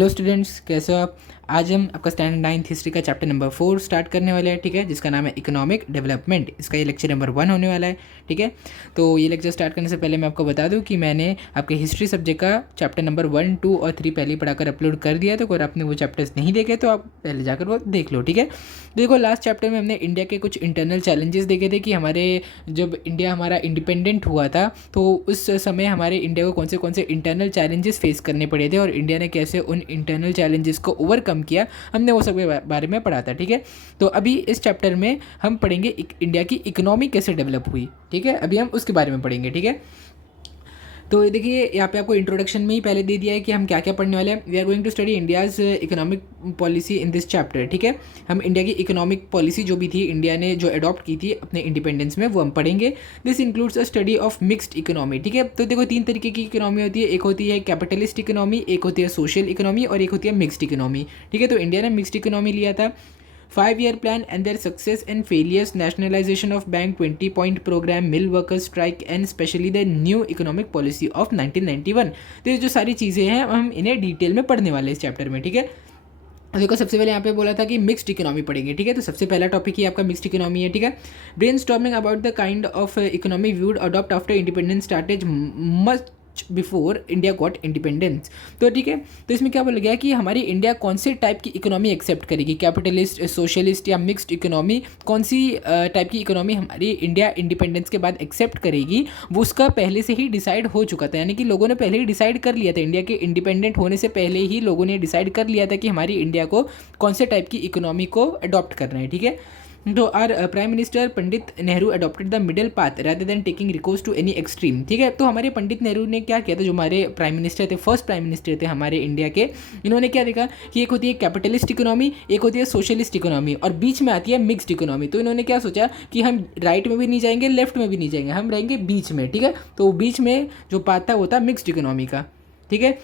Hello students, कैसे हो आप। आज हम आपका स्टैंडर्ड 9th हिस्ट्री का चैप्टर नंबर 4 स्टार्ट करने वाले हैं, ठीक है, जिसका नाम है इकोनॉमिक डेवलपमेंट। इसका ये लेक्चर नंबर 1 होने वाला है, ठीक है। तो ये लेक्चर स्टार्ट करने से पहले मैं आपको बता दूं कि मैंने आपके हिस्ट्री सब्जेक्ट का चैप्टर नंबर 1, 2 और 3 पहले ही पढ़ाकर अपलोड कर दिया है। तो अगर आपने वो चैप्टर्स नहीं देखे तो आप पहले जाकर वो देख लो, ठीक है। देखो, लास्ट चैप्टर में हमने इंडिया के कुछ इंटरनल चैलेंजेस देखे थे कि हमारे जब इंडिया हमारा इंडिपेंडेंट हुआ था तो उस समय हमारे इंडिया को कौन से इंटरनल चैलेंजेस फेस करने पड़े थे और इंडिया ने कैसे उन इंटरनल चैलेंजेस को ओवरकम किया, हमने वो सब के बारे में पढ़ा था, ठीक है। तो अभी इस चैप्टर में हम पढ़ेंगे इंडिया की इकोनॉमी कैसे डेवलप हुई, ठीक है। अभी हम उसके बारे में पढ़ेंगे, ठीक है। तो ये देखिए, यहाँ पे आपको इंट्रोडक्शन में ही पहले दे दिया है कि हम क्या क्या पढ़ने वाले हैं। We are going to study India's economic policy in this chapter, ठीक है। हम इंडिया की इकोनॉमिक पॉलिसी जो भी थी, इंडिया ने जो अडॉप्ट की थी अपने इंडिपेंडेंस में, वो हम पढ़ेंगे। This includes a study of mixed economy, ठीक है। तो देखो, 3 तरीके की इकोनॉमी होती है। एक होती है कैपिटलिस्ट इकोनॉमी, एक होती है सोशल इकोनॉमी और एक होती है मिक्स्ड इकोनॉमी, ठीक है। तो इंडिया ने मिक्स्ड इकोनॉमी लिया था। 5-year plan and their success and failures, nationalization of bank, 20-point program, mill workers strike and especially the new economic policy of 1991। तो ये जो सारी चीज़ें हैं हम इन्हें डिटेल में पढ़ने वाले हैं इस चैप्टर में, ठीक है। देखो, सबसे पहले यहाँ पे बोला था कि मिक्स्ड इकोनॉमी पढ़ेंगे, ठीक है। तो सबसे पहला टॉपिक ही आपका मिक्स्ड इकोनॉमी है, ठीक है। Brain storming about the kind of economy we would adopt after independence started much before India got independence. तो ठीक है, तो इसमें क्या बोला गया कि हमारी इंडिया कौन से टाइप की इकोनॉमी एक्सेप्ट करेगी, कैपिटलिस्ट, सोशलिस्ट या मिक्स्ड इकोनॉमी, कौन सी टाइप की इकोनॉमी हमारी इंडिया इंडिपेंडेंस के बाद एक्सेप्ट करेगी, वो उसका पहले से ही डिसाइड हो चुका था। यानी कि लोगों ने पहले ही डिसाइड कर लिया था, इंडिया के इंडिपेंडेंट होने से पहले ही लोगों ने डिसाइड कर लिया था कि हमारी इंडिया को कौन से टाइप की इकोनॉमी को अडॉप्ट करना है, ठीक है। तो our prime minister Pandit Nehru adopted the middle path rather than taking recourse to any extreme, ठीक है। तो हमारे पंडित नेहरू ने क्या किया था, जो हमारे प्राइम मिनिस्टर थे, फर्स्ट प्राइम मिनिस्टर थे हमारे इंडिया के, इन्होंने क्या देखा कि एक होती है कैपिटलिस्ट इकोनॉमी, एक होती है सोशलिस्ट इकोनॉमी और बीच में आती है मिक्स्ड इकोनॉमी। तो इन्होंने क्या सोचा कि हम राइट में भी नहीं जाएंगे, लेफ्ट में भी नहीं जाएंगे, हम रहेंगे बीच में, ठीक है। तो बीच में जो पाथ था वो था मिक्स्ड इकोनॉमी का, ठीक है।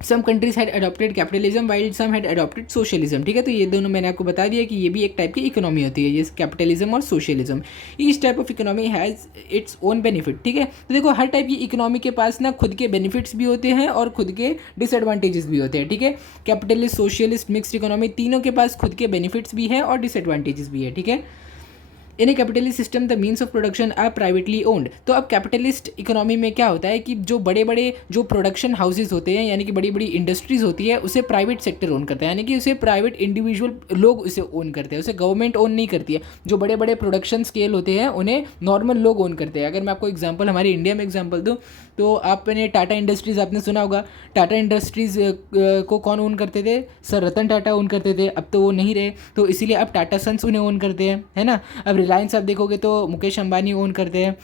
Some countries had adopted capitalism while some had adopted socialism, ठीक है। तो ये दोनों मैंने आपको बता दिया कि ये भी एक टाइप की इकोनॉमी होती है, ये कैपिटलिज्म और socialism. Each type of economy has its own benefit, ठीक है। तो देखो, हर टाइप की इकोनॉमी के पास ना खुद के बेनिफिट्स भी होते हैं और खुद के डिसएडवांटेजेस भी होते हैं, ठीक है। कैपिटलिस्ट, सोशलिस्ट, मिक्स्ड इकोनॉमी, तीनों के पास खुद के बेनिफिट्स भी हैं और डिसएडवांटेजेस भी है, ठीक है। In a capitalist system the means of production are privately owned. तो अब कैपिटलिस्ट इकोनॉमी में क्या होता है कि जो बड़े बड़े जो प्रोडक्शन हाउसेज होते हैं, यानी कि बड़ी बड़ी इंडस्ट्रीज होती है, उसे प्राइवेट सेक्टर ओन करता है, यानी कि उसे प्राइवेट इंडिविजुअल लोग उसे ओन करते हैं, उसे गवर्नमेंट ओन नहीं करती है। जो बड़े बड़े प्रोडक्शन स्केल होते हैं उन्हें नॉर्मल लोग ओन करते हैं। अगर मैं आपको एग्जाम्पल हमारे इंडिया में एग्जाम्पल दूँ तो आपने टाटा इंडस्ट्रीज़ आपने सुना होगा। टाटा इंडस्ट्रीज़ को कौन ओन करते थे, सर रतन टाटा ओन करते थे। अब तो वो नहीं रहे, तो इसीलिए अब टाटा सन्स उन्हें ओन करते हैं, है ना। अब रिलायंस आप देखोगे तो मुकेश अंबानी ओन करते हैं।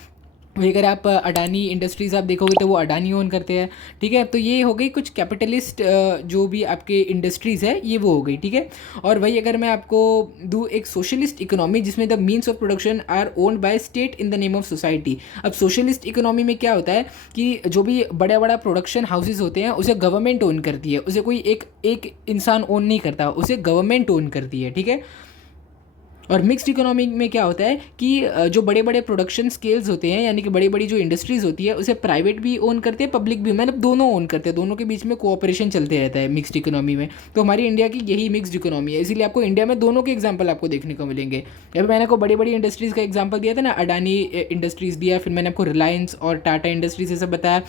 वही अगर आप अडानी इंडस्ट्रीज़ आप देखोगे तो वो अडानी ओन करते हैं, ठीक है। तो ये हो गई कुछ कैपिटलिस्ट जो भी आपके इंडस्ट्रीज़ है, ये वो हो गई, ठीक है। और वही अगर मैं आपको दूँ एक सोशलिस्ट इकोनॉमी, जिसमें the means of production are owned by state in the name of society. अब सोशलिस्ट इकोनॉमी में क्या होता है कि जो भी बड़ा बड़ा प्रोडक्शन हाउसेज होते हैं उसे गवर्नमेंट ओन करती है, उसे कोई एक इंसान ओन नहीं करता, उसे गवर्नमेंट ओन करती है, ठीक है। और मिक्स्ड इकोनॉमी में क्या होता है कि जो बड़े बड़े प्रोडक्शन स्केल्स होते हैं, यानी कि बड़ी बड़ी जो इंडस्ट्रीज़ होती है, उसे प्राइवेट भी ओन करते हैं, पब्लिक भी, मतलब दोनों ओन करते हैं, दोनों के बीच में कोऑपरेशन चलते रहता है मिक्स्ड इकोनॉमी में। तो हमारी इंडिया की यही मिक्स्ड इकोनॉमी है, इसीलिए आपको इंडिया में दोनों के एग्जाम्पल आपको देखने को मिलेंगे। अभी मैंने आपको बड़ी बड़ी इंडस्ट्रीज़ का एग्जाम्पल दिया था ना, अडानी इंडस्ट्रीज़ दिया, फिर मैंने आपको रिलायंस और टाटा इंडस्ट्रीज ये सब बताया।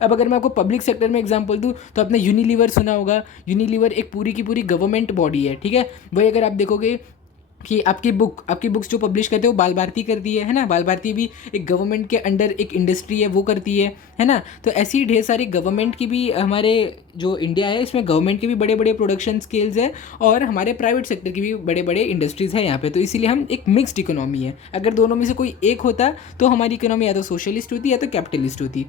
अब अगर मैं आपको पब्लिक सेक्टर में एग्जांपल दूं तो आपने यूनिलीवर सुना होगा। यूनिलीवर एक पूरी की पूरी गवर्नमेंट बॉडी है, ठीक है। वही अगर आप देखोगे कि आपकी बुक्स जो पब्लिश करते हो बाल भारती करती है ना, बाल भारती भी एक गवर्नमेंट के अंडर एक इंडस्ट्री है, वो करती है ना। तो ऐसी ढेर सारी गवर्नमेंट की भी हमारे जो इंडिया है इसमें गवर्नमेंट के भी बड़े बड़े प्रोडक्शन स्केल्स है और हमारे प्राइवेट सेक्टर की भी बड़े बड़े इंडस्ट्रीज़ है यहाँ पे। तो इसीलिए हम एक मिक्स्ड इकोनॉमी है। अगर दोनों में से कोई एक होता तो हमारी इकोनॉमी या तो सोशलिस्ट होती या तो कैपिटलिस्ट होती।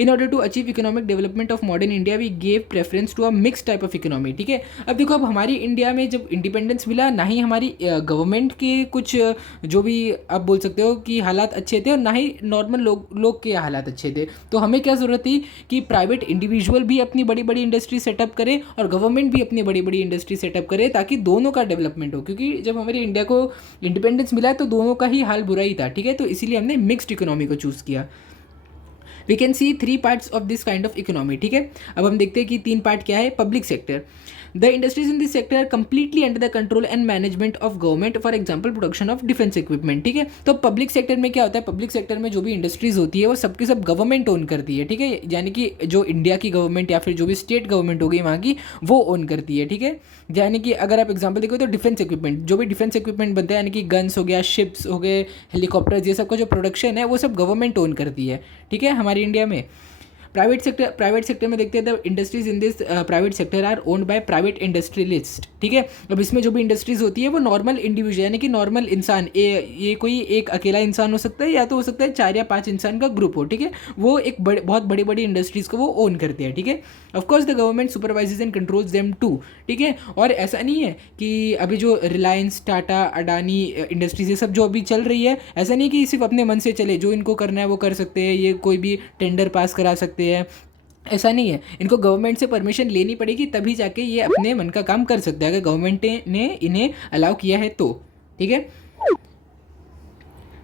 In order to achieve economic development of modern India we gave preference to a mix type of economy, ठीक है। अब देखो, अब हमारी इंडिया में जब इंडिपेंडेंस मिला, ना ही हमारी गवर्नमेंट के कुछ जो भी आप बोल सकते हो कि हालात अच्छे थे और ना ही नॉर्मल लोग के हालात अच्छे थे। तो हमें क्या ज़रूरत थी कि प्राइवेट इंडिविजुअल भी अपनी बड़ी बड़ी इंडस्ट्री सेटअप करे और गवर्नमेंट भी अपनी बड़ी बड़ी इंडस्ट्री सेटअप करे, ताकि दोनों का डेवलपमेंट हो। क्योंकि जब हमारी इंडिया को इंडिपेंडेंस मिला तो दोनों का ही हाल बुरा ही था, ठीक है। तो इसीलिए हमने मिक्स्ड इकोनॉमी को चूज़ किया। We can see 3 parts of this kind of economy, ठीक है। अब हम देखते हैं कि 3 पार्ट क्या है। Public sector, the industries in this sector are completely under the control and management of government, for example production of defence equipment, ठीक है। तो पब्लिक सेक्टर में क्या होता है, पब्लिक सेक्टर में जो भी इंडस्ट्रीज होती है वो सबकी सब गवर्नमेंट ओन करती है, ठीक है। यानी कि जो इंडिया की गवर्नमेंट या फिर जो भी स्टेट गवर्नमेंट होगी वहाँ की, वो ओन करती है, ठीक है। यानी कि अगर आप एग्जांपल देखो तो डिफेंस इक्विपमेंट, जो भी डिफेंस इक्विपमेंट बनते हैं, यानी कि गन्स हो गया, शिप्स हो गए, हेलीकॉप्टर्स, ये सब का जो प्रोडक्शन है वो सब गवर्नमेंट ओन करती है, ठीक है, हमारे इंडिया में। प्राइवेट सेक्टर में देखते हैं the industries in this private sector are owned by private industrialist, ठीक है। अब इसमें जो भी इंडस्ट्रीज होती है वो नॉर्मल इंडिविजुअल यानी कि नॉर्मल इंसान, ये कोई एक अकेला इंसान हो सकता है या तो हो सकता है 4 या 5 इंसान का ग्रुप हो, ठीक है। वो एक बहुत बड़ी बड़ी इंडस्ट्रीज को वो ओन करते हैं, ठीक है। Of course the government supervises and controls them too, ठीक है। और ऐसा नहीं है कि अभी जो रिलायंस, टाटा, अडानी इंडस्ट्रीज ये सब जो अभी चल रही है, ऐसा नहीं कि सिर्फ अपने मन से चले, जो इनको करना है वो कर सकते हैं, ये कोई भी टेंडर पास करा सकते हैं, ऐसा नहीं है। इनको गवर्नमेंट से परमिशन लेनी पड़ेगी तभी जाके ये अपने मन का काम कर सकते हैं, अगर गवर्नमेंट ने इन्हें अलाउ किया है तो, ठीक है।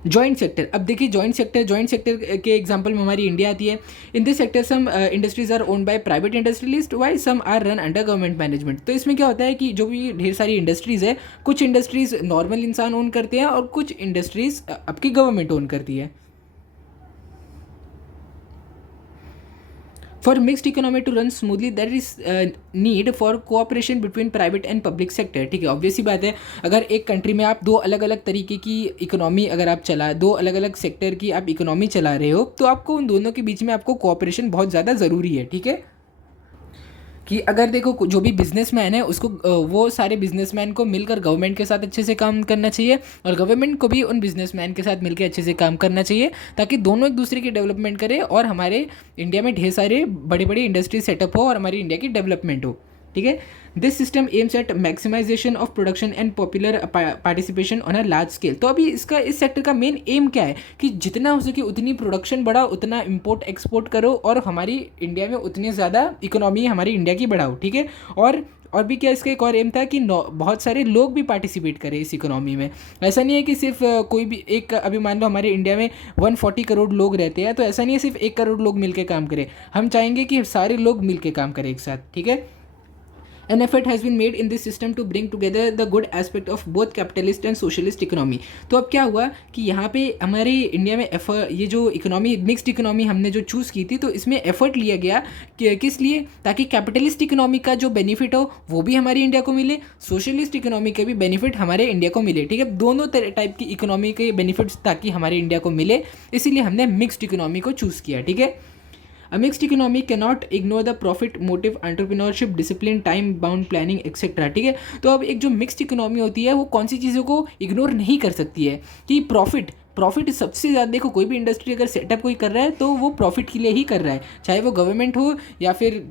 जॉइंट सेक्टर, अब देखिए जॉइंट सेक्टर के एग्जांपल में हमारी इंडिया आती है। In this sector some industries are owned by private industrialist while some are run under government management. तो इसमें क्या होता है कि जो भी ढेर सारी इंडस्ट्रीज है, कुछ इंडस्ट्रीज नॉर्मल इंसान ओन करते हैं और कुछ इंडस्ट्रीज आपकी गवर्नमेंट ओन करती है। For mixed economy to run smoothly, there is need for cooperation between private and public sector, ठीक है। ऑब्वियस सी बात है, अगर एक कंट्री में आप दो अलग अलग तरीके की इकोनॉमी अगर आप दो अलग अलग सेक्टर की आप इकोनॉमी चला रहे हो, तो आपको उन दोनों के बीच में आपको कोऑपरेशन बहुत ज़्यादा ज़रूरी है, ठीक है। कि अगर देखो जो भी बिजनेसमैन है उसको वो सारे बिजनेसमैन को मिलकर गवर्नमेंट के साथ अच्छे से काम करना चाहिए और गवर्नमेंट को भी उन बिजनेसमैन के साथ मिलकर अच्छे से काम करना चाहिए, ताकि दोनों एक दूसरे की डेवलपमेंट करें और हमारे इंडिया में ढेर सारे बड़े बड़े इंडस्ट्री सेटअप हो और हमारी इंडिया की डेवलपमेंट हो, ठीक है। This system aims at maximisation of production and popular participation on a large scale. तो अभी इसका इस सेक्टर का मेन एम क्या है कि जितना हो सके उतनी प्रोडक्शन बढ़ाओ, उतना इंपोर्ट एक्सपोर्ट करो और हमारी इंडिया में उतनी ज़्यादा इकोनॉमी हमारी इंडिया की बढ़ाओ, ठीक है। और भी क्या इसका एक और एम था कि बहुत सारे लोग भी पार्टिसिपेट करें इस इकोनॉमी में। ऐसा नहीं है कि सिर्फ कोई भी एक, अभी मान लो हमारे इंडिया में 140 करोड़ लोग रहते हैं, तो ऐसा नहीं है सिर्फ 1 करोड़ लोग मिलकर काम करें, हम चाहेंगे कि सारे लोग मिलकर काम करें एक साथ, ठीक है। An effort has been made in this system to bring together the good aspect of both capitalist and socialist economy। तो अब क्या हुआ कि यहाँ पे हमारे इंडिया में ये जो इकोनॉमी, मिक्स्ड इकोनॉमी हमने जो चूज़ की थी, तो इसमें एफर्ट लिया गया कि किस लिए, ताकि कैपिटलिस्ट इकोनॉमी का जो बेनिफिट हो वो भी हमारी इंडिया को मिले, सोशलिस्ट इकोनॉमी के भी बेनिफिट हमारे इंडिया को मिले, ठीक है। दोनों टाइप की इकोनॉमी के बेनिफिट्स ताकि हमारे इंडिया को मिले, इसीलिए हमने मिक्स्ड इकोनॉमी को चूज़ किया, ठीक है। A mixed economy cannot ignore the profit motive, entrepreneurship, discipline, time bound planning etc, ठीक है। तो अब एक जो मिक्स्ड इकोनॉमी होती है वो कौन सी चीज़ों को इग्नोर नहीं कर सकती है कि प्रॉफिट सबसे ज़्यादा, देखो कोई भी इंडस्ट्री अगर सेटअप कोई कर रहा है तो वो प्रॉफिट के लिए ही कर रहा है, चाहे वो गवर्नमेंट हो या फिर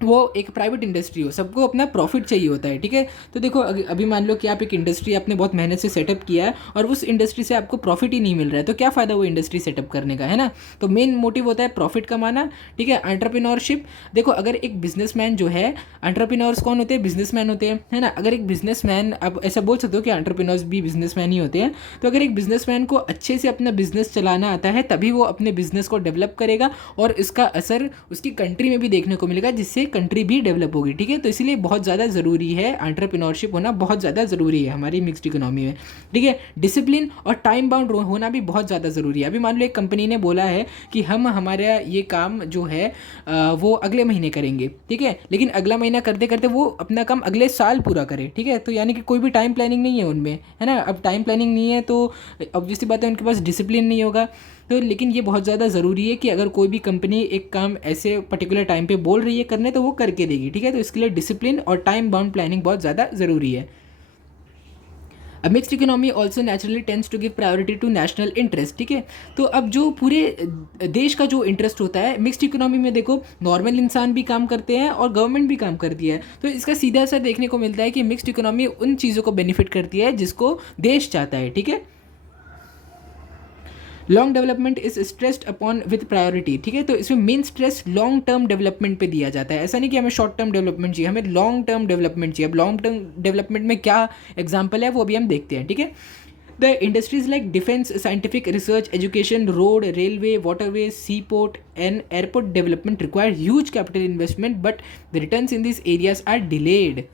वो एक प्राइवेट इंडस्ट्री हो, सबको अपना प्रॉफिट चाहिए होता है, ठीक है। तो देखो अभी मान लो कि आप एक इंडस्ट्री आपने बहुत मेहनत से सेटअप किया है और उस इंडस्ट्री से आपको प्रॉफिट ही नहीं मिल रहा है, तो क्या फ़ायदा वो इंडस्ट्री सेटअप करने का, है ना। तो मेन मोटिव होता है प्रॉफिट कमाना, ठीक है। एंटरप्रेन्योरशिप, देखो अगर एक बिजनेसमैन जो है, एंटरप्रेन्योर्स कौन होते हैं, बिजनेसमैन होते हैं, है ना। अगर एक बिजनेसमैन, अब ऐसा बोल सकते हो कि एंटरप्रेन्योर्स भी बिजनेसमैन ही होते हैं, तो अगर एक बिजनेसमैन को अच्छे से अपना बिजनेस चलाना आता है तभी वो अपने बिजनेस को डेवलप करेगा और इसका असर उसकी कंट्री में भी देखने को मिलेगा, जिससे कंट्री भी डेवलप होगी, ठीक है। तो इसीलिए बहुत ज़्यादा ज़रूरी है, एंटरप्रेन्योरशिप होना बहुत ज़्यादा ज़रूरी है हमारी मिक्स्ड इकोनॉमी में, ठीक है। डिसिप्लिन और टाइम बाउंड होना भी बहुत ज़्यादा ज़रूरी है। अभी मान लो एक कंपनी ने बोला है कि हम हमारा ये काम जो है वो अगले महीने करेंगे, ठीक है, लेकिन अगला महीना करते करते वो अपना काम अगले साल पूरा करे, ठीक है। तो यानी कि कोई भी टाइम प्लानिंग नहीं है उनमें, है ना। अब टाइम प्लानिंग नहीं है तो ऑब्वियसली बात है उनके पास डिसिप्लिन नहीं होगा। तो लेकिन ये बहुत ज़्यादा ज़रूरी है कि अगर कोई भी कंपनी एक काम ऐसे पर्टिकुलर टाइम पे बोल रही है करने, तो वो करके देगी, ठीक है। तो इसके लिए डिसिप्लिन और टाइम बाउंड प्लानिंग बहुत ज़्यादा ज़रूरी है। अब mixed economy also naturally tends to give priority to national interest, ठीक है। तो अब जो पूरे देश का जो इंटरेस्ट होता है मिक्स्ड इकोनॉमी में, देखो नॉर्मल इंसान भी काम करते हैं और गवर्नमेंट भी काम करती है, तो इसका सीधा असर देखने को मिलता है कि मिक्स्ड इकोनॉमी उन चीज़ों को बेनिफिट करती है जिसको देश चाहता है, ठीक है। Long development is stressed upon with priority, ठीक है। तो इसमें main stress long term development पे दिया जाता है, ऐसा नहीं कि हमें शॉर्ट टर्म डेवलपमेंट चाहिए, हमें लॉन्ग टर्म डेवलपमेंट चाहिए। अब लॉन्ग टर्म डेवलपमेंट में क्या एग्जांपल है वो अभी हम देखते हैं, ठीक है। The industries like defense, scientific research, education, road, railway, waterways, seaport, and airport development require huge capital investment, but the returns in these areas are delayed.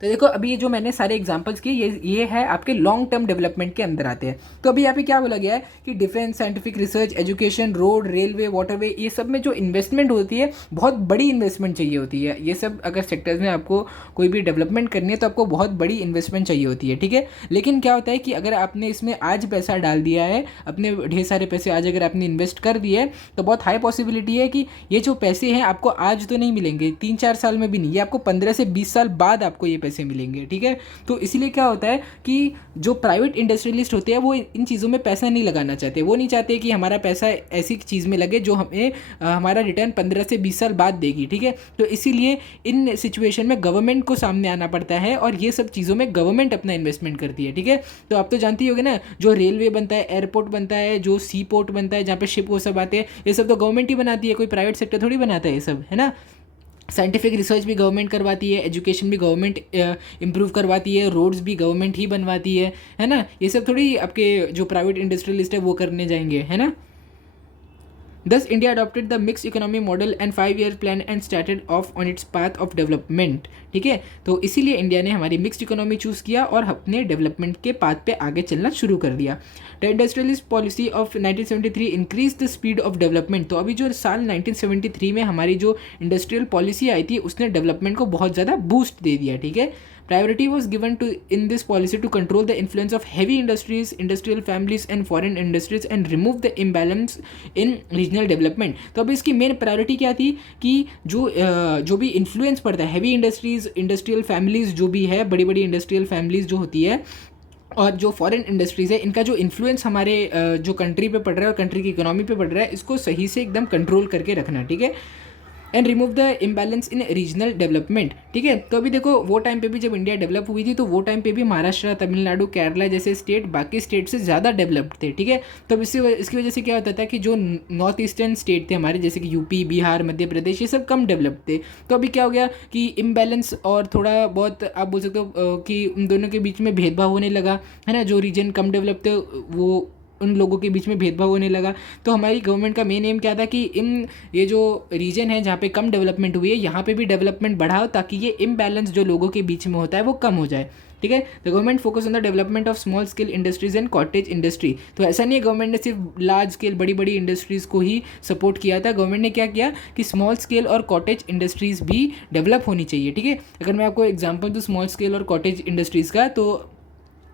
तो देखो अभी ये जो मैंने सारे एग्जांपल्स किए ये है आपके लॉन्ग टर्म डेवलपमेंट के अंदर आते हैं। तो अभी यहाँ पे क्या बोला गया है कि defence, scientific research, education, road, railway, waterway, ये सब में जो इन्वेस्टमेंट होती है बहुत बड़ी इन्वेस्टमेंट चाहिए होती है। ये सब अगर सेक्टर्स में आपको कोई भी डेवलपमेंट करनी है तो आपको बहुत बड़ी इन्वेस्टमेंट चाहिए होती है, ठीक है। लेकिन क्या होता है कि अगर आपने इसमें आज पैसा डाल दिया है, अपने ढेर सारे पैसे आज अगर आपने इन्वेस्ट कर दिए है, तो बहुत हाई पॉसिबिलिटी है कि ये जो पैसे हैं आपको आज तो नहीं मिलेंगे, 3-4 साल में भी नहीं, ये आपको 15 से 20 साल बाद आपको ये पैसे मिलेंगे, ठीक है। तो इसलिए क्या होता है कि जो प्राइवेट इंडस्ट्रियलिस्ट होते हैं वो इन चीज़ों में पैसा नहीं लगाना चाहते। वो नहीं चाहते कि हमारा पैसा ऐसी चीज़ में लगे जो हमें हमारा रिटर्न 15 से 20 साल बाद देगी, ठीक है। तो इसीलिए इन सिचुएशन में गवर्नमेंट को सामने आना पड़ता है और ये सब चीज़ों में गवर्नमेंट अपना इन्वेस्टमेंट करती है, ठीक है। तो आप तो जानती होगे ना, जो रेलवे बनता है, एयरपोर्ट बनता है, जो सी पोर्ट बनता है जहाँ पे शिप वो सब आते हैं, ये सब तो गवर्नमेंट ही बनाती है, कोई प्राइवेट सेक्टर थोड़ी बनाता है ये सब, है ना। साइंटिफिक रिसर्च भी गवर्नमेंट करवाती है, एजुकेशन भी गवर्नमेंट इम्प्रूव करवाती है, रोड्स भी गवर्नमेंट ही बनवाती है ना। ये सब थोड़ी आपके जो प्राइवेट इंडस्ट्रियलिस्ट है वो करने जाएंगे, है ना। Thus, India adopted the mixed economy model and 5-year plan and started off on its path of development. ठीक है, तो इसीलिए इंडिया ने हमारी मिक्स्ड इकोनॉमी चूज़ किया और अपने डेवलपमेंट के पाथ पे आगे चलना शुरू कर दिया। The industrialist policy of 1973 increase the speed of development. तो अभी जो साल 1973 में हमारी जो इंडस्ट्रियल पॉलिसी आई थी उसने डेवलपमेंट को बहुत ज़्यादा बूस्ट दे दिया, ठीक है। Priority was given to in this policy to control the influence of heavy industries, industrial families and foreign industries and remove the imbalance in regional development. तो अब इसकी मेन प्रायोरिटी क्या थी कि जो भी इन्फ्लुएंस पड़ता है हैवी इंडस्ट्रीज, इंडस्ट्रियल फैमिलीज जो भी है, बड़ी बड़ी इंडस्ट्रियल फैमिलीज जो होती है और जो फॉरेन इंडस्ट्रीज़ है, इनका जो इन्फ्लुएंस हमारे जो कंट्री पे पड़ रहा है और कंट्री की इकोनॉमी पे पड़ रहा है, इसको सही से एकदम कंट्रोल करके रखना, ठीक है। And remove the imbalance in regional development, ठीक है। तो अभी देखो वो टाइम पे भी जब इंडिया डेवलप हुई थी तो वो टाइम पे भी महाराष्ट्र, तमिलनाडु, केरला जैसे स्टेट बाकी स्टेट से ज़्यादा डेवलप्ड थे, ठीक है। तो इसकी वजह से क्या होता था कि जो नॉर्थ ईस्टर्न स्टेट थे हमारे, जैसे कि यूपी, बिहार, मध्य प्रदेश, ये सब कम डेवलप्ड थे। तो अभी क्या हो गया कि इम्बैलेंस और थोड़ा बहुत आप बोल सकते हो कि उन दोनों के बीच में भेदभाव होने लगा, है ना। जो रीजन कम डेवलप थे वो उन लोगों के बीच में भेदभाव होने लगा। तो हमारी गवर्नमेंट का मेन एम क्या था कि ये जो रीजन है जहाँ पे कम डेवलपमेंट हुई है यहाँ पे भी डेवलपमेंट बढ़ाओ ताकि ये इम्बैलेंस जो लोगों के बीच में होता है वो कम हो जाए, ठीक है। The government focus on the development of small scale industries and cottage industry. तो ऐसा नहीं है गवर्नमेंट ने सिर्फ लार्ज स्केल बड़ी बड़ी इंडस्ट्रीज़ को ही सपोर्ट किया था। गवर्नमेंट ने क्या किया कि स्मॉल स्केल और कॉटेज इंडस्ट्रीज़ भी डेवलप होनी चाहिए, ठीक है। अगर मैं आपको एग्जाम्पल दूँ स्मॉल स्केल और कॉटेज इंडस्ट्रीज़ का, तो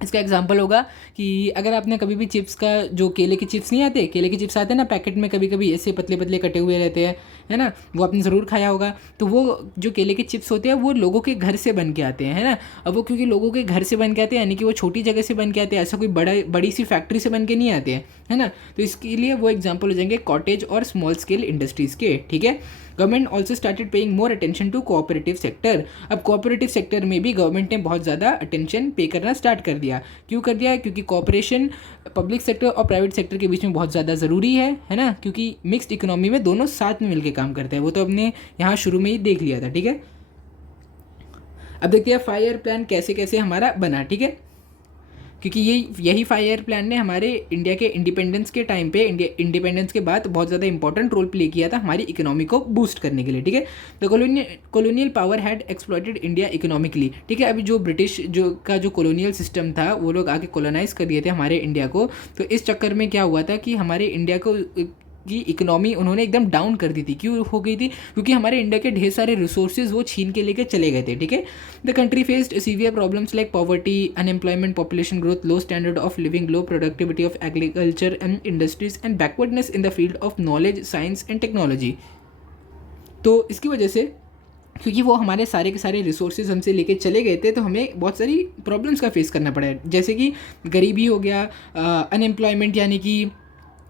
इसका एग्जांपल होगा कि अगर आपने कभी भी चिप्स का, जो केले के चिप्स नहीं आते, केले के चिप्स आते हैं ना पैकेट में, कभी कभी ऐसे पतले पतले कटे हुए रहते हैं, है ना, वो आपने ज़रूर खाया होगा। तो वो जो केले के चिप्स होते हैं वो लोगों के घर से बन के आते हैं, है ना। अब वो क्योंकि लोगों के घर से बन के आते हैं यानी कि वो छोटी जगह से बन के आते हैं, ऐसा कोई बड़ी सी फैक्ट्री से बन के नहीं आते हैं, है ना। तो इसके लिए वो एग्जाम्पल हो जाएंगे कॉटेज और स्मॉल स्केल इंडस्ट्रीज़ के, ठीक है। Government also started paying more attention to cooperative sector. अब कोऑपरेटिव सेक्टर में भी गवर्नमेंट ने बहुत ज़्यादा अटेंशन पे करना स्टार्ट कर दिया। क्यों कर दिया? क्योंकि कोऑपरेशन पब्लिक सेक्टर और प्राइवेट सेक्टर के बीच में बहुत ज़्यादा ज़रूरी है ना। क्योंकि मिक्स्ड इकोनॉमी में दोनों साथ में मिलकर काम करते हैं, वो तो हमने यहाँ शुरू में ही देख लिया था, ठीक है। अब देखते हैं 5 ईयर प्लान कैसे कैसे हमारा बना, ठीक है। क्योंकि यही 5 ईयर प्लान ने हमारे इंडिया के इंडिपेंडेंस के टाइम पे, इंडिपेंडेंस के बाद बहुत ज़्यादा इंपॉर्टेंट रोल प्ले किया था हमारी इकोनॉमी को बूस्ट करने के लिए, ठीक है। The colonial power had exploited India economically, ठीक है। अभी जो ब्रिटिश जो कॉलोनियल सिस्टम था वो लोग आके कॉलोनाइज कर दिए थे हमारे इंडिया को। तो इस चक्कर में क्या हुआ था कि हमारे इंडिया को की इकोनॉमी उन्होंने एकदम डाउन कर दी थी। क्यों हो गई थी? क्योंकि हमारे इंडिया के ढेर सारे रिसोर्सेज वो छीन के लेके चले गए थे, ठीक है। The country faced severe problems like poverty, unemployment, population growth, low standard of living, low productivity of agriculture and industries and backwardness in the field of knowledge, science and technology. तो इसकी वजह से, क्योंकि वो हमारे सारे के सारे रिसोर्सेज हमसे लेके चले गए थे, तो हमें बहुत सारी प्रॉब्लम्स का फेस करना पड़ा, जैसे कि गरीबी हो गया, अनएम्प्लॉयमेंट यानी कि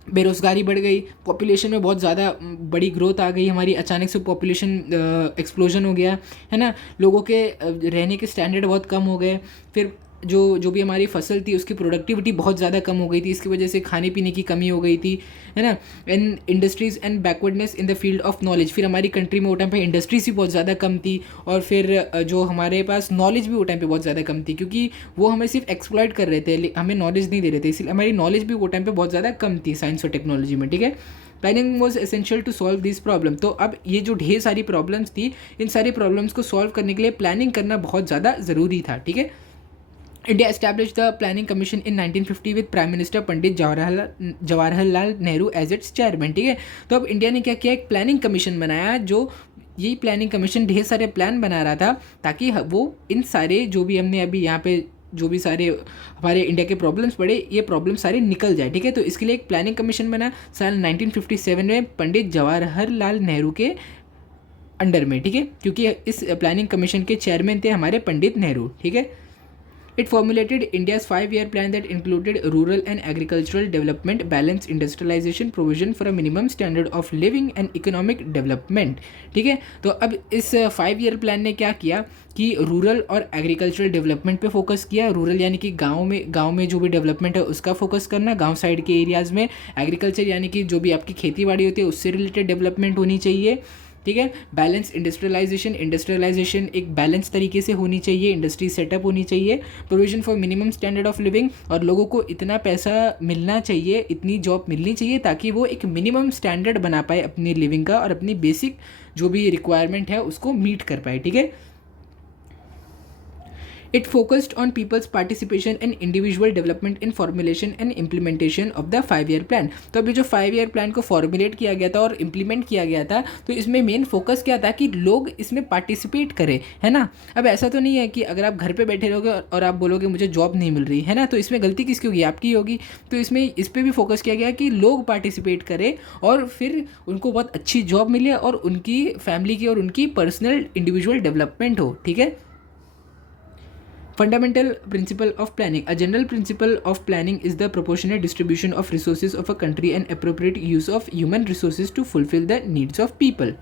बेरोज़गारी बढ़ गई, पॉपुलेशन में बहुत ज़्यादा बड़ी ग्रोथ आ गई हमारी, अचानक से पॉपुलेशन एक्सप्लोजन हो गया, है ना। लोगों के रहने के स्टैंडर्ड बहुत कम हो गए। फिर जो भी हमारी फसल थी उसकी प्रोडक्टिविटी बहुत ज़्यादा कम हो गई थी, इसकी वजह से खाने पीने की कमी हो गई थी, है ना। And industries and backwardness in the field of knowledge, फिर हमारी कंट्री में वो टाइम पे इंडस्ट्रीज भी बहुत ज़्यादा कम थी, और फिर जो हमारे पास नॉलेज भी वो टाइम पे बहुत ज़्यादा कम थी, क्योंकि वो हमें सिर्फ एक्सप्लॉइट कर रहे थे, हमें नॉलेज नहीं दे रहे थे, इसलिए हमारी नॉलेज भी वो टाइम पे बहुत ज़्यादा कम थी साइंस और टेक्नोलॉजी में, ठीक है। Planning was essential to solve this problem. तो अब ये जो ढेर सारी प्रॉब्लम्स थी, इन सारी प्रॉब्लम्स को सॉल्व करने के लिए प्लानिंग करना बहुत ज़्यादा ज़रूरी था, ठीक है। India establish the planning commission in 1950 with prime minister Pandit Jawaharlal Nehru as its chairman, ठीक है। तो अब इंडिया ने क्या किया, एक प्लानिंग कमीशन बनाया, जो यही प्लानिंग कमीशन ढेर सारे प्लान बना रहा था, ताकि वो इन सारे जो भी हमने अभी यहाँ पे जो भी सारे हमारे इंडिया के प्रॉब्लम्स पड़े, ये प्रॉब्लम सारे निकल जाए, ठीक है। तो इसके लिए एक प्लानिंग कमीशन बना साल 1957 में पंडित जवाहरलाल नेहरू के अंडर में, ठीक है, क्योंकि इस प्लानिंग कमीशन के चेयरमैन थे हमारे पंडित नेहरू, ठीक है। It formulated India's 5-year plan that included rural and agricultural development, balanced industrialization, provision for a minimum standard of living and economic development, ठीक है। तो अब इस 5-year प्लान ने क्या किया कि रूरल और एग्रीकल्चरल डेवलपमेंट पे फोकस किया। रूरल यानी कि गांव में जो भी डेवलपमेंट है उसका फोकस करना, गांव साइड के एरियाज़ में। एग्रीकल्चर यानी कि जो भी आपकी खेती बाड़ी होती है उससे रिलेटेड डेवलपमेंट होनी चाहिए, ठीक है। बैलेंस इंडस्ट्रियलाइजेशन एक बैलेंस तरीके से होनी चाहिए, इंडस्ट्री सेटअप होनी चाहिए। Provision for minimum standard of living, और लोगों को इतना पैसा मिलना चाहिए, इतनी जॉब मिलनी चाहिए ताकि वो एक मिनिमम स्टैंडर्ड बना पाए अपनी लिविंग का, और अपनी बेसिक जो भी रिक्वायरमेंट है उसको मीट कर पाए, ठीक है। It focused on people's participation and individual development in formulation and implementation of the 5-year plan। तो अभी जो 5-year plan को फॉर्मुलेट किया गया था और इम्प्लीमेंट किया गया था, तो इसमें मेन फोकस क्या था कि लोग इसमें पार्टिसिपेट करें, है ना। अब ऐसा तो नहीं है कि अगर आप घर पे बैठे रहोगे और आप बोलोगे मुझे जॉब नहीं मिल रही है ना, तो इसमें गलती किसकी होगी, आपकी होगी। तो इसमें इस पर भी फोकस किया गया कि लोग पार्टिसिपेट करें और फिर उनको बहुत अच्छी जॉब मिले और उनकी फैमिली की और उनकी पर्सनल इंडिविजुअल डेवलपमेंट हो, ठीक है। Fundamental principle of planning. A general principle of planning is the proportionate distribution of resources of a country and appropriate use of human resources to fulfill the needs of people.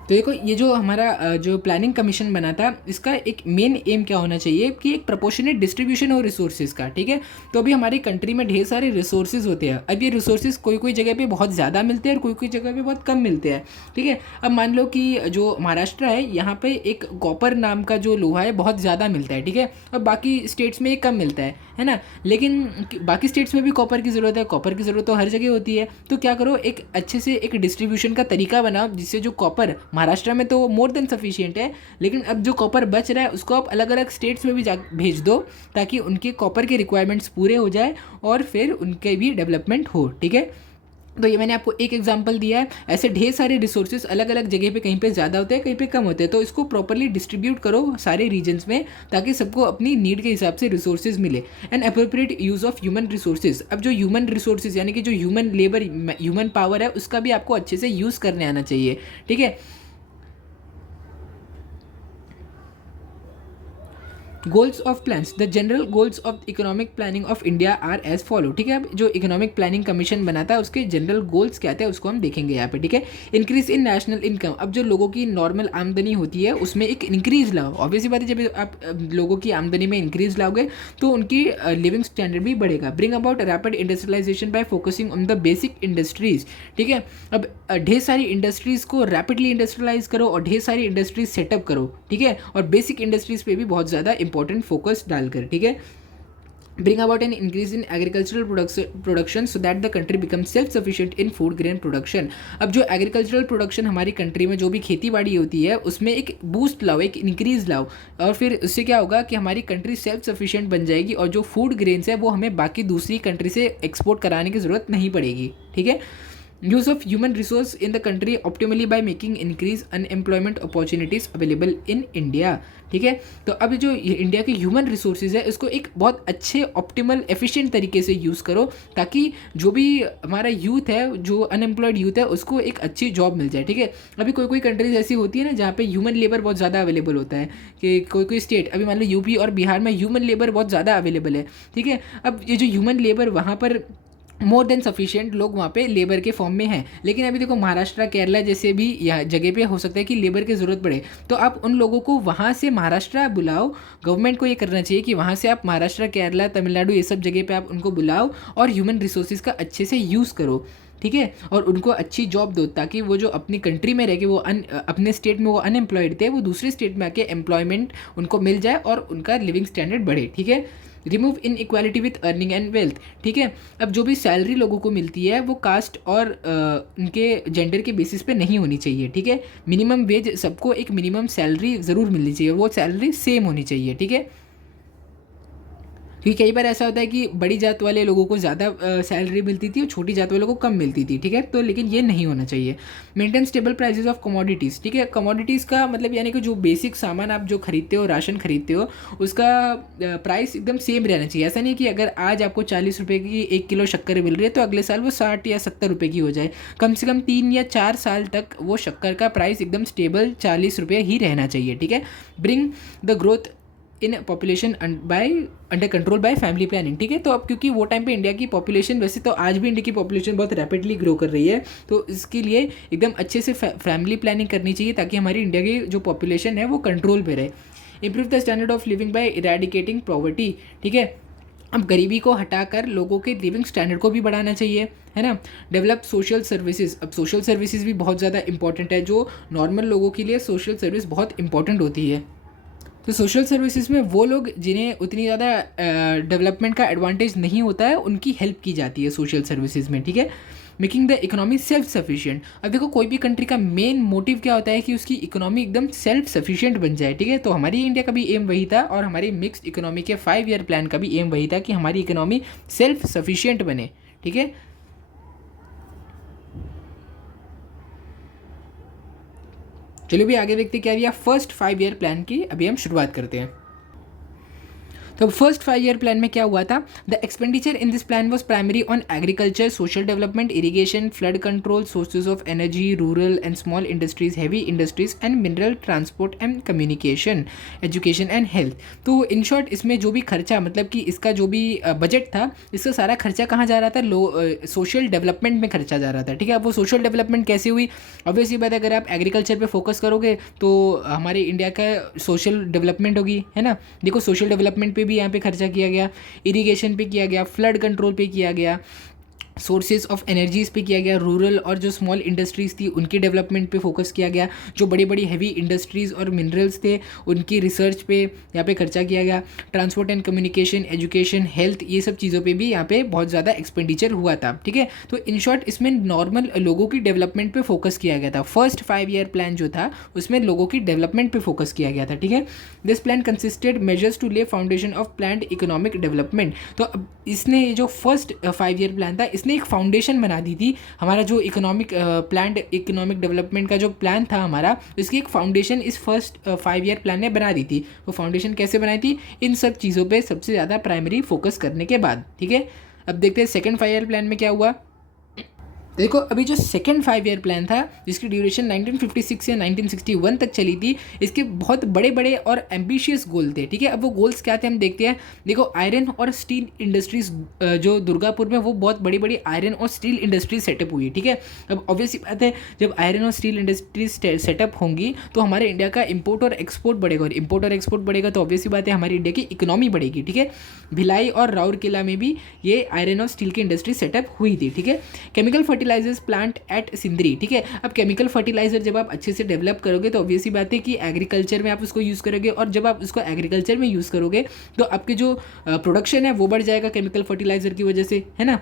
तो देखो ये जो हमारा जो planning commission बना था, इसका एक मेन एम क्या होना चाहिए कि एक प्रोपोर्शनेट डिस्ट्रीब्यूशन हो रिसोर्सेज का, ठीक है। तो अभी हमारी कंट्री में ढेर सारे रिसोर्सेज होते हैं। अब ये रिसोर्सेज कोई जगह पे बहुत ज़्यादा मिलते हैं और कोई जगह पे बहुत कम मिलते हैं, ठीक है। अब मान लो कि जो महाराष्ट्र है यहाँ पे एक कॉपर नाम का जो लोहा है बहुत ज़्यादा मिलता है, ठीक है। और बाकी स्टेट्स में ये कम मिलता है ना। लेकिन बाकी स्टेट्स में भी कॉपर की ज़रूरत है, कॉपर की ज़रूरत तो हर जगह होती है। तो क्या करो, एक अच्छे से एक डिस्ट्रीब्यूशन का तरीका बनाओ जिससे जो कॉपर महाराष्ट्र में तो मोर देन सफिशिएंट है, लेकिन अब जो कॉपर बच रहा है उसको आप अलग अलग स्टेट्स में भी भेज दो ताकि उनके कॉपर के रिक्वायरमेंट्स पूरे हो जाए और फिर उनके भी डेवलपमेंट हो, ठीक है। तो ये मैंने आपको एक एग्जांपल दिया है। ऐसे ढेर सारे रिसोर्सेज अलग अलग जगह पे, कहीं पे ज़्यादा होते हैं कहीं पे कम होते हैं, तो इसको प्रॉपरली डिस्ट्रीब्यूट करो सारे रीजन्स में ताकि सबको अपनी नीड के हिसाब से रिसोर्सेज मिले। And appropriate use of human resources. अब जो ह्यूमन रिसोर्सेज यानी कि जो ह्यूमन लेबर, ह्यूमन पावर है, उसका भी आपको अच्छे से यूज़ करने आना चाहिए, ठीक है। Goals of plans. The general goals of economic planning of India are as follow, ठीक है। अब जो इकोनॉमिक प्लानिंग कमीशन बनाता है उसके जनरल गोल्स क्या थे उसको हम देखेंगे यहाँ पे, ठीक है। Increase in national income. अब जो लोगों की नॉर्मल आमदनी होती है उसमें एक इंक्रीज लाओ। ऑब्वियसली बात है, जब आप लोगों की आमदनी में इंक्रीज लाओगे तो उनकी लिविंग स्टैंडर्ड भी बढ़ेगा। Bring about rapid industrialisation by focusing on the basic industries, ठीक है। अब ढेर सारी इंडस्ट्रीज को रैपिडली इंडस्ट्रियलाइज करो और ढेर सारी इंडस्ट्रीज सेटअप करो, ठीक है। और बेसिक इंडस्ट्रीज पे भी बहुत ज़्यादा इंपॉर्टेंट फोकस डालकर, ठीक है। Bring about an increase in agricultural production so that the country becomes self-sufficient in food grain production। अब जो एग्रीकल्चरल प्रोडक्शन हमारी कंट्री में जो भी खेती बाड़ी होती है उसमें एक बूस्ट लाओ, एक इंक्रीज लाओ, और फिर उससे क्या होगा कि हमारी कंट्री सेल्फ सफिशिएंट बन जाएगी और जो फूड ग्रेन्स है वो हमें बाकी दूसरी कंट्री से एक्सपोर्ट कराने की ज़रूरत नहीं पड़ेगी, ठीक है। Use of human resource in the country optimally by making increase unemployment opportunities available in India, ठीक है। तो अब जो इंडिया के ह्यूमन रिसोर्सेज है इसको एक बहुत अच्छे ऑप्टिमल एफिशिएंट तरीके से यूज़ करो ताकि जो भी हमारा यूथ है, जो अनएम्प्लॉयड यूथ है, उसको एक अच्छी जॉब मिल जाए, ठीक है। अभी कोई कंट्रीज ऐसी होती है ना जहाँ पे ह्यूमन लेबर बहुत ज़्यादा अवेलेबल होता है, कि कोई स्टेट, अभी मान लो यूपी और बिहार में ह्यूमन लेबर बहुत ज़्यादा अवेलेबल है, ठीक है। अब ये जो ह्यूमन लेबर वहाँ पर मोर देन सफिशिएंट लोग वहाँ पे लेबर के फॉर्म में हैं। लेकिन अभी देखो महाराष्ट्र केरला जैसे भी या जगह पे हो सकता है कि लेबर की ज़रूरत पड़े, तो आप उन लोगों को वहाँ से महाराष्ट्र बुलाओ। गवर्नमेंट को ये करना चाहिए कि वहाँ से आप महाराष्ट्र केरला तमिलनाडु ये सब जगह पे आप उनको बुलाओ और ह्यूमन रिसोर्सेज का अच्छे से यूज़ करो, ठीक है, और उनको अच्छी जॉब दो, ताकि वो जो अपनी कंट्री में रह के वो अपने स्टेट में वो अनएम्प्लॉयड थे, वो दूसरे स्टेट में आके एम्प्लॉयमेंट उनको मिल जाए और उनका लिविंग स्टैंडर्ड बढ़े, ठीक है। Remove in equality with earning and wealth, ठीक है। अब जो भी सैलरी लोगों को मिलती है वो कास्ट और उनके जेंडर के बेसिस पे नहीं होनी चाहिए, ठीक है। मिनिमम वेज, सबको एक मिनिमम सैलरी ज़रूर मिलनी चाहिए, वो सैलरी सेम होनी चाहिए, ठीक है। क्योंकि कई बार ऐसा होता है कि बड़ी जात वाले लोगों को ज़्यादा सैलरी मिलती थी और छोटी जात वालों को कम मिलती थी, ठीक है। तो लेकिन ये नहीं होना चाहिए। Maintain stable prices of commodities, ठीक है। कमोडिटीज़ का मतलब यानी कि जो बेसिक सामान आप जो खरीदते हो, राशन खरीदते हो, उसका प्राइस एकदम सेम रहना चाहिए। ऐसा नहीं कि अगर आज आपको 40 रुपये की 1 किलो शक्कर मिल रही है तो अगले साल वो 60 या 70 रुपये की हो जाए। कम से कम 3 या 4 साल तक वो शक्कर का प्राइस एकदम स्टेबल 40 रुपये ही रहना चाहिए, ठीक है। Bring the growth in population by under control by family planning, ठीक है। तो अब क्योंकि वो टाइम पे इंडिया की पॉपुलेशन, वैसे तो आज भी इंडिया की पॉपुलेशन बहुत रैपिडली ग्रो कर रही है, तो इसके लिए एकदम अच्छे से फैमिली प्लानिंग करनी चाहिए ताकि हमारी इंडिया की जो पॉपुलेशन है वो कंट्रोल पे रहे। Improve the standard of living by eradicating poverty, ठीक है। अब गरीबी को हटाकर लोगों के लिविंग स्टैंडर्ड को भी बढ़ाना चाहिए, है ना। डेवलप सोशल सर्विसेज, अब सोशल सर्विसेज भी बहुत ज़्यादा इंपॉर्टेंट है। जो नॉर्मल लोगों के लिए सोशल सर्विस बहुत इंपॉर्टेंट होती है। तो सोशल सर्विसेज में वो लोग जिन्हें उतनी ज़्यादा डेवलपमेंट का एडवांटेज नहीं होता है, उनकी हेल्प की जाती है सोशल सर्विसेज में, ठीक है। Making the economy self sufficient, अब देखो कोई भी कंट्री का मेन मोटिव क्या होता है कि उसकी इकोनॉमी एकदम सेल्फ सफिशिएंट बन जाए, ठीक है। तो हमारी इंडिया का भी एम वही था और हमारी मिक्स्ड इकोनॉमी के 5 ईयर प्लान का भी एम वही था कि हमारी इकोनॉमी सेल्फ सफिशिएंट बने, ठीक है। चलो भी आगे देखते क्या दिया फर्स्ट 5 ईयर प्लान की, अभी हम शुरुआत करते हैं। तो फर्स्ट 5 ईयर प्लान में क्या हुआ था, the expenditure in this plan was primary on agriculture, social development, irrigation, flood control, sources of energy, rural and small industries, heavy industries and mineral transport and communication, education and health. तो in short इसमें जो भी खर्चा, मतलब कि इसका जो भी बजट था, इसका सारा खर्चा कहाँ जा रहा था, सोशल डेवलपमेंट में खर्चा जा रहा था, ठीक है। अब वो सोशल डेवलपमेंट कैसे हुई, ऑब्वियसली बात है, अगर आप एग्रीकल्चर पे फोकस करोगे तो हमारे इंडिया का सोशल डेवलपमेंट होगी, है ना। देखो सोशल डेवलपमेंट पे भी यहाँ पे खर्चा किया गया, इरिगेशन पे किया गया, फ्लड कंट्रोल पे किया गया, सोर्सेज ऑफ एनर्जीज़ पे किया गया, रूरल और जो स्मॉल इंडस्ट्रीज़ थी उनकी डेवलपमेंट पे फोकस किया गया, जो बड़ी बड़ी हैवी इंडस्ट्रीज़ और मिनरल्स थे उनकी रिसर्च पे यहाँ पे खर्चा किया गया, transport and communication, education, health, ये सब चीज़ों पे भी यहाँ पे बहुत ज़्यादा एक्सपेंडिचर हुआ था, ठीक है। तो इन शॉर्ट इसमें नॉर्मल लोगों की डेवलपमेंट पे फोकस किया गया था। फर्स्ट 5 ईयर प्लान जो था उसमें लोगों की डेवलपमेंट पे फोकस किया गया था, ठीक है। This plan consisted measures to lay foundation of planned economic development. तो अब इसने जो फर्स्ट 5 ईयर प्लान था इसने एक फाउंडेशन बना दी थी। हमारा जो प्लान्ड इकोनॉमिक डेवलपमेंट का जो प्लान था हमारा, इसकी एक फाउंडेशन इस फर्स्ट 5 ईयर प्लान ने बना दी थी। वो फाउंडेशन कैसे बनाई थी, इन सब चीज़ों पे सबसे ज़्यादा प्राइमरी फोकस करने के बाद, ठीक है। अब देखते हैं सेकेंड 5 ईयर प्लान में क्या हुआ। देखो अभी जो सेकेंड 5 ईयर प्लान था जिसकी ड्यूरेशन 1956 से 1961 तक चली थी, इसके बहुत बड़े बड़े और एम्बिशियस गोल थे, ठीक है। अब वो गोल्स क्या थे हम देखते हैं। देखो आयरन और स्टील इंडस्ट्रीज जो दुर्गापुर में, वो बहुत बड़ी बड़ी आयरन और स्टील इंडस्ट्रीज सेटअप हुई, ठीक है। अब ऑब्वियसली बात है जब आयरन और स्टील इंडस्ट्रीज सेटअप होंगी तो हमारे इंडिया का इंपोर्ट और एक्सपोर्ट बढ़ेगा, और इंपोर्ट और एक्सपोर्ट बढ़ेगा तो ऑब्वियसली बात है हमारी इंडिया की इकोनॉमी बढ़ेगी, ठीक है। भिलाई और राउरकेला में भी ये आयरन और स्टील की इंडस्ट्री सेटअप हुई थी, ठीक है। Chemical fertilisers plant at Sindri, ठीक है। अब केमिकल फर्टिलाइजर जब आप अच्छे से डेवलप करोगे तो ऑब्वियसली बात है कि एग्रीकल्चर में आप उसको यूज़ करोगे, और जब आप उसको एग्रीकल्चर में यूज़ करोगे तो आपके जो प्रोडक्शन है वो बढ़ जाएगा केमिकल फर्टिलाइजर की वजह से, है ना।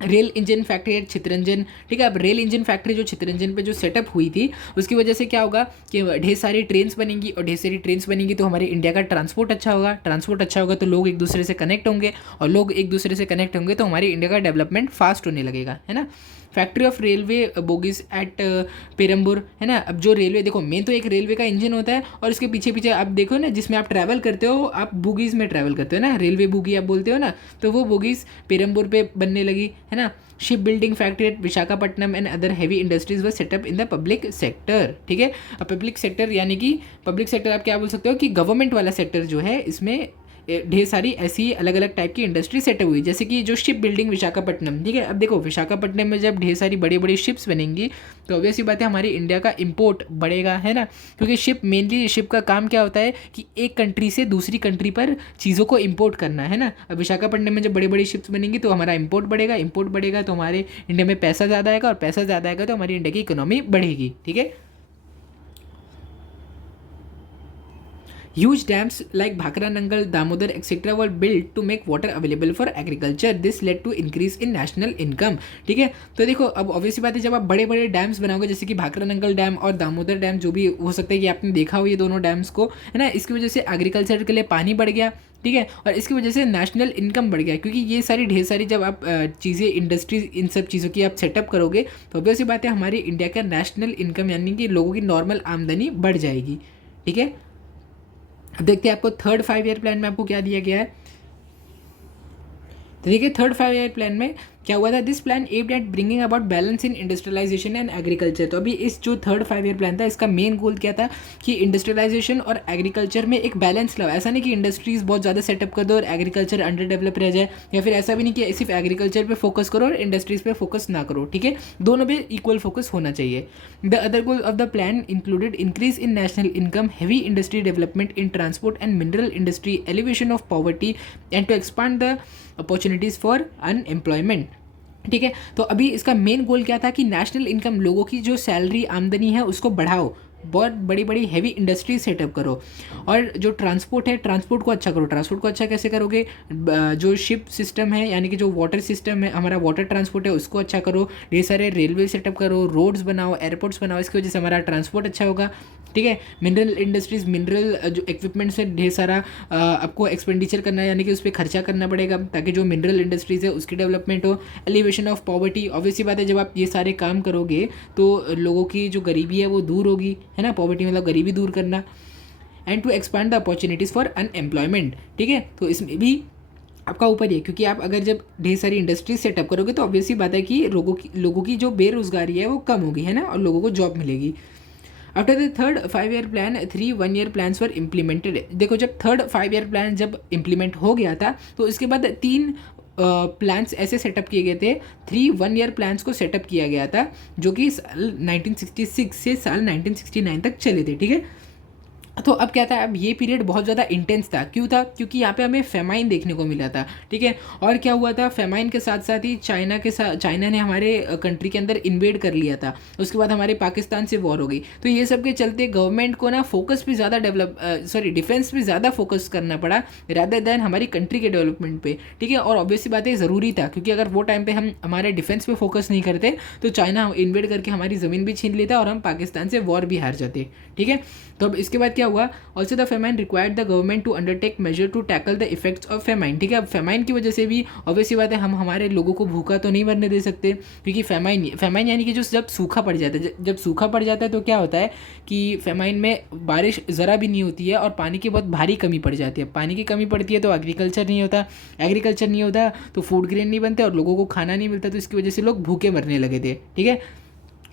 Rail engine factory at Chittaranjan, ठीक है। अब रेल इंजन फैक्ट्री जो चितरंजन पे जो सेटअप हुई थी उसकी वजह से क्या होगा कि ढेर सारी ट्रेन्स बनेंगी, और ढेर सारी ट्रेन्स बनेंगी तो हमारे इंडिया का ट्रांसपोर्ट अच्छा होगा, ट्रांसपोर्ट अच्छा होगा तो लोग एक दूसरे से कनेक्ट होंगे, और लोग एक दूसरे से कनेक्ट होंगे तो हमारी इंडिया का डेवलपमेंट फास्ट होने लगेगा, है ना। Factory of railway bogies at Perambur, है ना। अब जो रेलवे, देखो मेन तो एक रेलवे का इंजन होता है, और इसके पीछे पीछे आप देखो ना जिसमें आप ट्रैवल करते हो, आप बोगीज में ट्रैवल करते हो ना, रेलवे बोगी आप बोलते हो ना, तो वो बोगीज पेरम्बूर पे बनने लगी, है ना। Ship building factory eight Visakhapatnam and other heavy industries were set up in the public sector, ठीक है। अब पब्लिक सेक्टर यानी कि पब्लिक सेक्टर आप क्या बोल सकते हो कि गवर्नमेंट वाला सेक्टर जो है, इसमें ढेर सारी ऐसी अलग अलग टाइप की इंडस्ट्री सेटअप हुई, जैसे कि जो शिप बिल्डिंग विशाखापट्टनम, ठीक है। अब देखो विशाखापट्टनम में जब ढेर सारी बड़ी बड़ी शिप्स बनेंगी तो ऑब्वियसली बात है हमारे इंडिया का इंपोर्ट बढ़ेगा, है ना, क्योंकि शिप का काम क्या होता है कि एक कंट्री से दूसरी कंट्री पर चीज़ों को इंपोर्ट करना, है ना। अब विशाखापट्टनम में जब बड़ी बड़ी शिप्स बनेंगी तो हमारा इंपोर्ट बढ़ेगा तो हमारे इंडिया में पैसा ज़्यादा आएगा, और पैसा ज़्यादा आएगा तो हमारी इंडिया की इकोनॉमी बढ़ेगी, ठीक है। Huge dams like Bhakra Nangal, Damodar, etc. were built to make water available for agriculture. This led to increase in national income. ठीक है, तो देखो अब ऑब्वियसली बात है जब आप बड़े बड़े डैम्स बनाओगे, जैसे कि भाखरा नंगल डैम और दामोदर डैम, जो भी हो सकता है कि आपने देखा हो ये दोनों डैम्स को, है ना, इसकी वजह से एग्रीकल्चर के लिए पानी बढ़ गया, ठीक है, और इसकी वजह से नेशनल इनकम बढ़ गया, क्योंकि ये सारी ढेर सारी जब आप चीज़ें इंडस्ट्रीज इन सब चीज़ों की आप सेटअप करोगे तो ऑब्वियसली बात है हमारे इंडिया का नेशनल इनकम यानी कि लोगों की नॉर्मल आमदनी बढ़ जाएगी, ठीक है। अब देखते हैं आपको थर्ड 5 ईयर प्लान में आपको क्या दिया गया है। तो देखिए थर्ड 5 ईयर प्लान में क्या हुआ था, this plan aimed at bringing about balance in industrialisation and agriculture. तो अभी इस जो थर्ड 5 ईयर प्लान था इसका मेन गोल क्या था कि इंडस्ट्रियलाइजेशन और एग्रीकल्चर में एक बैलेंस लाओ। ऐसा नहीं कि इंडस्ट्रीज बहुत ज़्यादा सेटअप कर दो और एग्रीकल्चर अंडर डेवलप रह जाए, या फिर ऐसा भी नहीं कि सिर्फ एग्रीकल्चर पे फोकस करो और इंडस्ट्रीज पे फोकस ना करो, ठीक है, दोनों पे इक्वल फोकस होना चाहिए। The other goal of the plan included increase in national income, heavy industry development in transport and mineral industry, elevation of poverty and to expand the opportunities for unemployment, ठीक है। तो अभी इसका main goal क्या था कि national income, लोगों की जो सैलरी आमदनी है उसको बढ़ाओ, बहुत बड़ी बड़ी हैवी इंडस्ट्री सेटअप करो, और जो ट्रांसपोर्ट है ट्रांसपोर्ट को अच्छा करो। ट्रांसपोर्ट को अच्छा कैसे करोगे, जो शिप सिस्टम है यानी कि जो वाटर सिस्टम है, हमारा वाटर ट्रांसपोर्ट है उसको अच्छा करो, ढेर सारे रेलवे सेटअप करो, रोड्स बनाओ, एयरपोर्ट्स बनाओ, इसकी वजह से हमारा ट्रांसपोर्ट अच्छा होगा, ठीक है। मिनरल इंडस्ट्रीज, मिनरल जो इक्विपमेंट्स है ढेर सारा आपको एक्सपेंडिचर करना है यानी कि उस पर खर्चा करना पड़ेगा ताकि जो मिनरल इंडस्ट्रीज है उसकी डेवलपमेंट हो। एलिवेशन ऑफ पॉवर्टी, ऑब्वियसली बात है जब आप ये सारे काम करोगे तो लोगों की जो गरीबी है वो दूर होगी, है ना, पॉवर्टी मतलब गरीबी दूर करना। And to expand the opportunities for unemployment, ठीक है, तो इसमें भी आपका ऊपर ही है, क्योंकि आप अगर जब ढेर सारी इंडस्ट्रीज सेटअप करोगे तो ऑब्वियसली बात है कि लोगों की जो बेरोजगारी है वो कम होगी, है ना, और लोगों को जॉब मिलेगी। After the third 5 year plan 3 1 year plans were implemented. देखो जब थर्ड 5 ईयर प्लान जब इम्प्लीमेंट हो गया था तो इसके बाद 3 प्लान्स ऐसे सेटअप किए गए थे, 3 1 ईयर प्लान्स को सेटअप किया गया था जो कि साल 1966 से साल 1969 तक चले थे, ठीक है। तो अब क्या था, अब ये पीरियड बहुत ज़्यादा इंटेंस था, क्यों था, क्योंकि यहाँ पे हमें फेमाइन देखने को मिला था, ठीक है। और क्या हुआ था, फेमाइन के साथ साथ ही चाइना ने हमारे कंट्री के अंदर इन्वेड कर लिया था, उसके बाद हमारे पाकिस्तान से वॉर हो गई। तो ये सब के चलते गवर्नमेंट को ना फोकस भी ज़्यादा डिफेंस भी ज़्यादा फोकस करना पड़ा रादर दैन हमारी कंट्री के डेवलपमेंट पे, ठीक है। और ऑब्वियसली बात है ज़रूरी था, क्योंकि अगर वो टाइम पे हम हमारे डिफेंस पे फोकस नहीं करते तो चाइना इन्वेड करके हमारी ज़मीन भी छीन लेता और हम पाकिस्तान से वॉर भी हार जाते, ठीक है। तो अब इसके बाद क्या हुआ, also the famine required the government to undertake major to tackle the effects of famine, ठीक है। अब फेमाइन की वजह से भी ऑब्वियसली बात है हम हमारे लोगों को भूखा तो नहीं मरने दे सकते, क्योंकि फेमाइन यानी कि जो जब सूखा पड़ जाता है, जब सूखा पड़ जाता है तो क्या होता है कि फेमाइन में बारिश ज़रा भी नहीं होती है और पानी की बहुत भारी कमी पड़ जाती है। पानी की कमी पड़ती है तो एग्रीकल्चर नहीं होता तो फूड ग्रेन नहीं बनते और लोगों को खाना नहीं मिलता, तो इसकी वजह से लोग भूखे मरने लगे थे, ठीक है।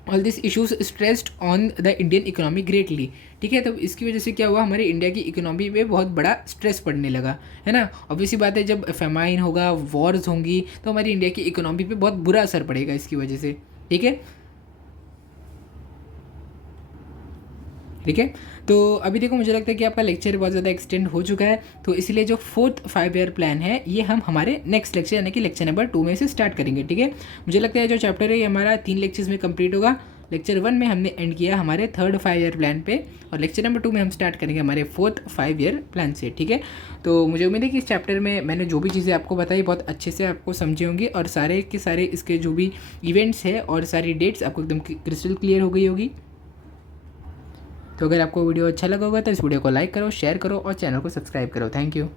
All this issues stressed on the Indian economy greatly, ठीक है। तो इसकी वजह से क्या हुआ, हमारे इंडिया की इकोनॉमी पे बहुत बड़ा स्ट्रेस पड़ने लगा, है ना। ऑब्वियसली बात है जब फेमाइन होगा, वॉर्स होंगी तो हमारी इंडिया की इकोनॉमी पे बहुत बुरा असर पड़ेगा इसकी वजह से, ठीक है। ठीक है, तो अभी देखो मुझे लगता है कि आपका लेक्चर बहुत ज़्यादा एक्सटेंड हो चुका है, तो इसलिए जो फोर्थ 5 ईयर प्लान है ये हम हमारे नेक्स्ट लेक्चर यानी कि लेक्चर नंबर 2 में से स्टार्ट करेंगे, ठीक है। मुझे लगता है जो चैप्टर है ये हमारा 3 लेक्चर्स में कंप्लीट होगा। लेक्चर 1 में हमने एंड किया हमारे थर्ड 5 ईयर प्लान पे, और लेक्चर नंबर 2 में हम स्टार्ट करेंगे हमारे फोर्थ 5 ईयर प्लान से, ठीक है। तो मुझे उम्मीद है कि इस चैप्टर में मैंने जो भी चीज़ें आपको बताई बहुत अच्छे से आपको समझे होंगे, और सारे के सारे इसके जो भी इवेंट्स है और सारी डेट्स आपको एकदम क्रिस्टल क्लियर हो गई होगी। तो अगर आपको वीडियो अच्छा लगा होगा तो इस वीडियो को लाइक करो, शेयर करो और चैनल को सब्सक्राइब करो। Thank you.